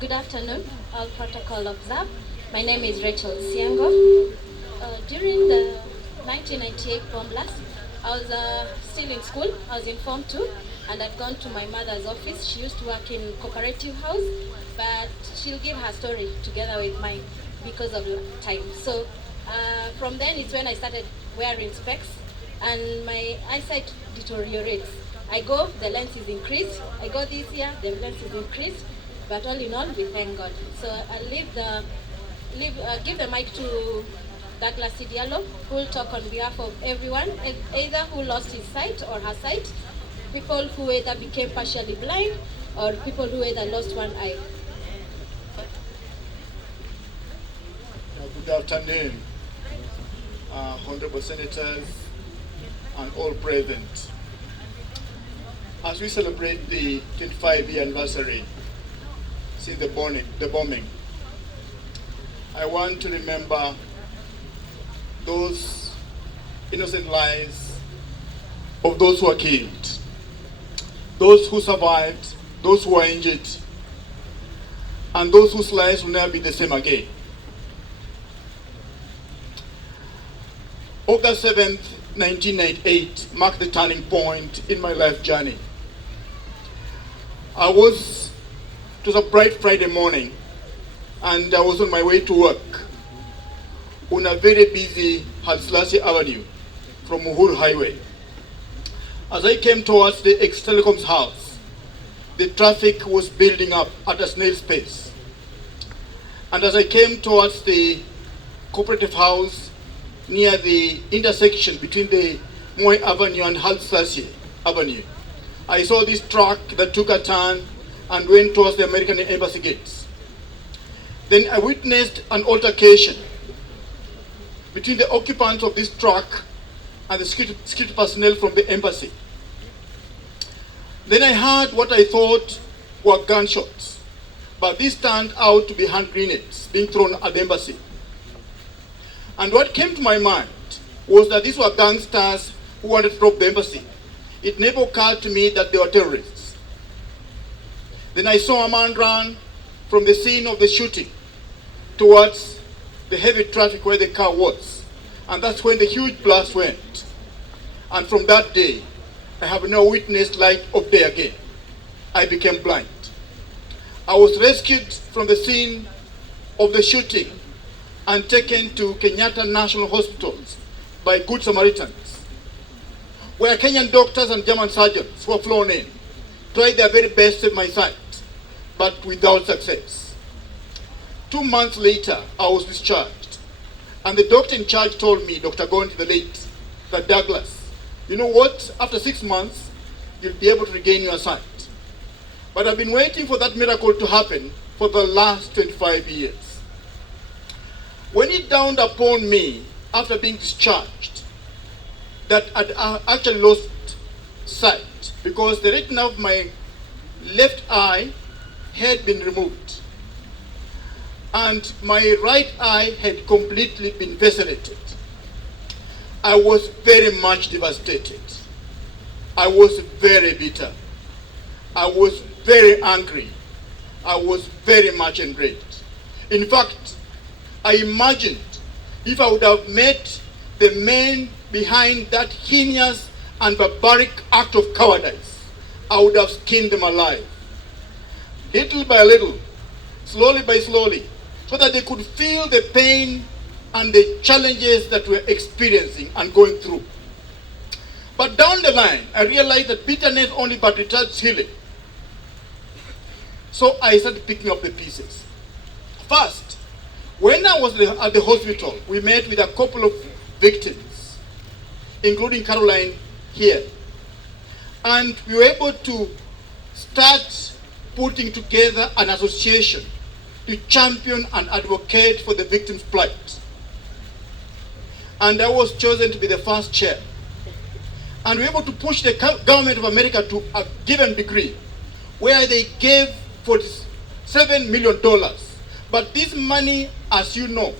Good afternoon, all protocol observed. My name is Rachel Siengo. During the 1998 bomb blast, I was still in school. I was in Form 2, and I'd gone to my mother's office. She used to work in cooperative house, but she'll give her story together with mine because of time. So from then, it's when I started wearing specs, and my eyesight deteriorates. I go, the lens is increased. I go this year, the lens is increased. But all in all, we thank God. So I'll give the mic to Douglas Sidialo, who will talk on behalf of everyone, either who lost his sight or her sight, people who either became partially blind, or people who either lost one eye. Good afternoon, Honorable Senators and all present. As we celebrate the 25-year anniversary since the bombing, I want to remember those innocent lives of those who were killed, those who survived, those who were injured, and those whose lives will never be the same again. August 7th, 1998 marked the turning point in my life journey. It was a bright Friday morning, and I was on my way to work on a very busy Haile Avenue from Uhuru Highway. As I came towards the ex-telecom's house, the traffic was building up at a snail's pace. And as I came towards the cooperative house near the intersection between the Moi Avenue and Haile Avenue, I saw this truck that took a turn and went towards the American Embassy gates. Then I witnessed an altercation between the occupants of this truck and the security personnel from the embassy. Then I heard what I thought were gunshots, but these turned out to be hand grenades being thrown at the embassy. And what came to my mind was that these were gangsters who wanted to rob the embassy. It never occurred to me that they were terrorists. Then I saw a man run from the scene of the shooting towards the heavy traffic where the car was. And that's when the huge blast went. And from that day, I have now witnessed light of day again. I became blind. I was rescued from the scene of the shooting and taken to Kenyatta National Hospitals by Good Samaritans, where Kenyan doctors and German surgeons who were flown in tried their very best to save my sight, but without success. 2 months later, I was discharged, and the doctor in charge told me, Dr. Gondi the late, that Douglas, you know what, after 6 months, you'll be able to regain your sight. But I've been waiting for that miracle to happen for the last 25 years. When it dawned upon me, after being discharged, that I'd actually lost sight, because the retina of my left eye had been removed, and my right eye had completely been vaccinated. I was very much devastated. I was very bitter. I was very angry. I was very much enraged. In fact, I imagined if I would have met the men behind that heinous and barbaric act of cowardice, I would have skinned them alive. Little by little, slowly by slowly, so that they could feel the pain and the challenges that we're experiencing and going through. But down the line, I realized that bitterness only but retards healing. So I started picking up the pieces. First, when I was at the hospital, we met with a couple of victims, including Caroline here. And we were able to start putting together an association to champion and advocate for the victims' plight. And I was chosen to be the first chair. And we were able to push the government of America to a given degree, where they gave $47 million. But this money, as you know,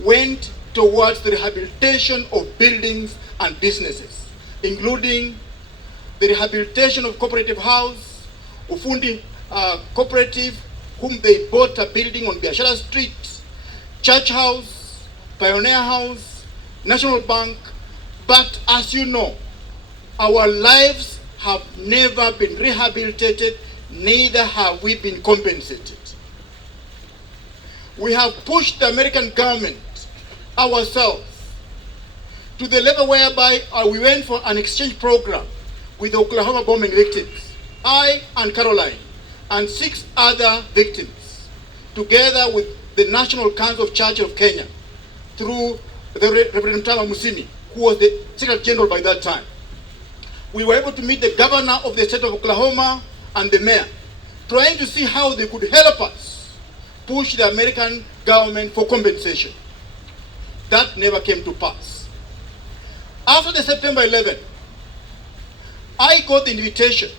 went towards the rehabilitation of buildings and businesses, including the rehabilitation of cooperative house, Ufundi cooperative, whom they bought a building on Biashara Street, Church House, Pioneer House, National Bank. But as you know, our lives have never been rehabilitated, neither have we been compensated. We have pushed the American government ourselves to the level whereby we went for an exchange program with the Oklahoma bombing victims. I and Caroline and 6 other victims, together with the National Council of Churches of Kenya, through the Reverend Tama Musini, who was the Secretary General by that time. We were able to meet the governor of the state of Oklahoma and the mayor, trying to see how they could help us push the American government for compensation. That never came to pass. After the September 11, I got the invitation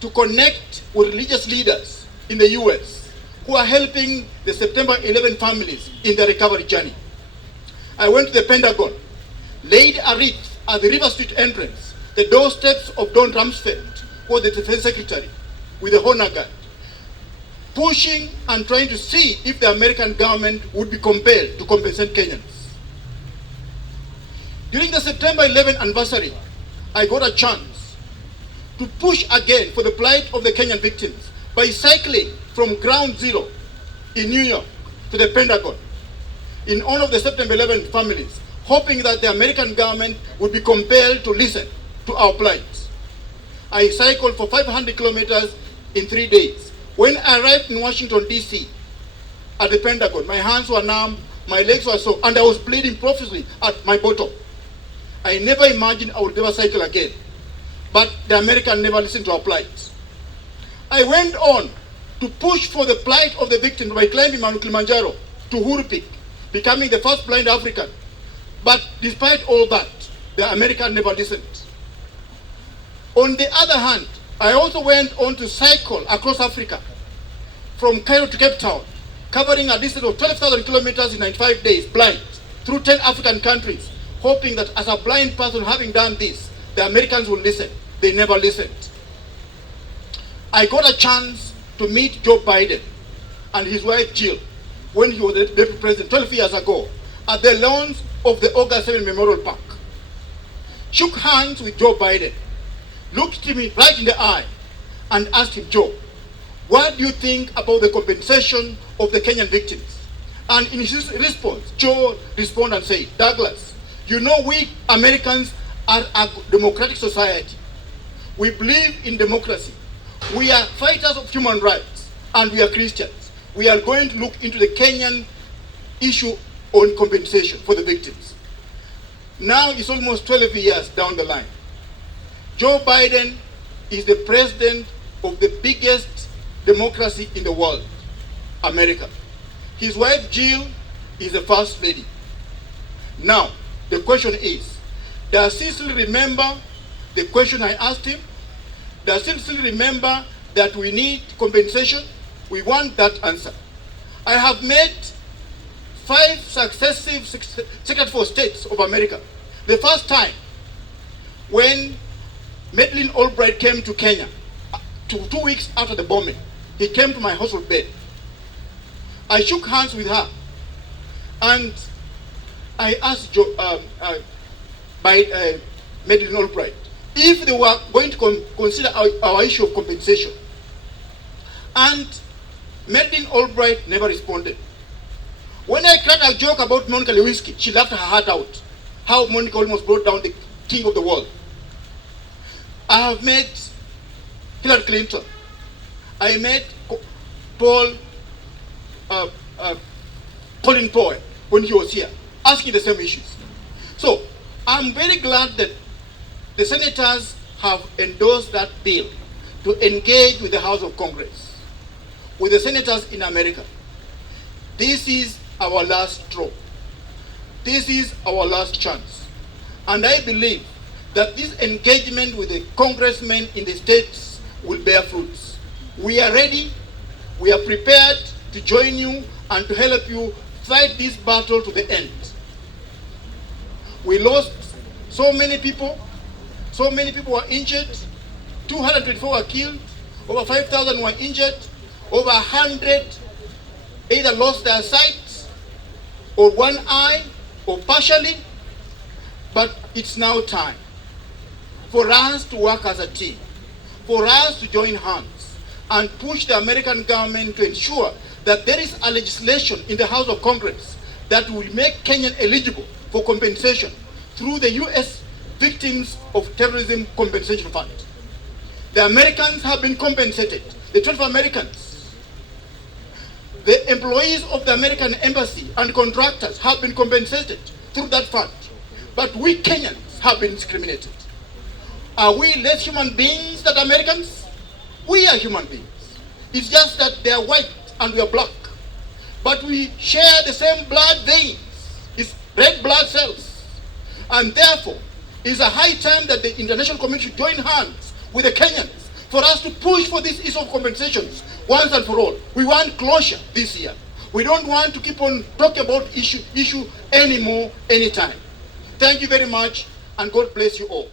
to connect with religious leaders in the US who are helping the September 11 families in their recovery journey. I went to the Pentagon, laid a wreath at the River Street entrance, the doorsteps of Don Rumsfeld, who was the Defense Secretary, with the honor guard, pushing and trying to see if the American government would be compelled to compensate Kenyans. During the September 11 anniversary, I got a chance to push again for the plight of the Kenyan victims by cycling from ground zero in New York to the Pentagon in honor of the September 11 families, hoping that the American government would be compelled to listen to our plight. I cycled for 500 kilometers in 3 days. When I arrived in Washington, D.C., at the Pentagon, my hands were numb, my legs were sore, and I was bleeding profusely at my bottom. I never imagined I would never cycle again. But the Americans never listened to our plight. I went on to push for the plight of the victims by climbing Mount Kilimanjaro to Uhuru Peak, becoming the first blind African. But despite all that, the Americans never listened. On the other hand, I also went on to cycle across Africa, from Cairo to Cape Town, covering a distance of 12,000 kilometers in 95 days, blind, through 10 African countries, hoping that as a blind person having done this, the Americans will listen. They never listened. I got a chance to meet Joe Biden and his wife Jill when he was the deputy president 12 years ago at the lawns of the August 7 Memorial Park. Shook hands with Joe Biden, looked me right in the eye and asked him, Joe, what do you think about the compensation of the Kenyan victims? And in his response, Joe responded and said, Douglas, you know we Americans are a democratic society. We believe in democracy. We are fighters of human rights and we are Christians. We are going to look into the Kenyan issue on compensation for the victims. Now it's almost 12 years down the line. Joe Biden is the president of the biggest democracy in the world, America. His wife Jill is the first lady. Now, the question is, does he still remember the question I asked him? Does he still remember that we need compensation? We want that answer. I have met 5 successive Secretary for States of America. The first time, when Madeleine Albright came to Kenya, 2 weeks after the bombing, he came to my hospital bed. I shook hands with her, and I asked Madeleine Albright if they were going to consider our issue of compensation. And Madeleine Albright never responded. When I cracked a joke about Monica Lewinsky, she laughed her heart out. How Monica almost brought down the king of the world. I have met Hillary Clinton. I met Colin Powell when he was here, asking the same issues. So I'm very glad that the senators have endorsed that bill to engage with the House of Congress, with the senators in America. This is our last straw. This is our last chance. And I believe that this engagement with the congressmen in the states will bear fruits. We are ready, we are prepared to join you and to help you fight this battle to the end. We lost so many people were injured, 224 were killed, over 5,000 were injured, Over 100 either lost their sight or one eye or partially. But it's now time for us to work as a team, for us to join hands and push the American government to ensure that there is a legislation in the House of Congress that will make Kenyan eligible for compensation through the U.S. Victims of Terrorism Compensation Fund. The Americans have been compensated, the 12 Americans. The employees of the American embassy and contractors have been compensated through that fund. But we Kenyans have been discriminated. Are we less human beings than Americans? We are human beings. It's just that they are white and we are black. But we share the same blood veins. It's red blood cells. And therefore, it's a high time that the international community should join hands with the Kenyans for us to push for this issue of compensations once and for all. We want closure this year. We don't want to keep on talking about issue anymore, anytime. Thank you very much, and God bless you all.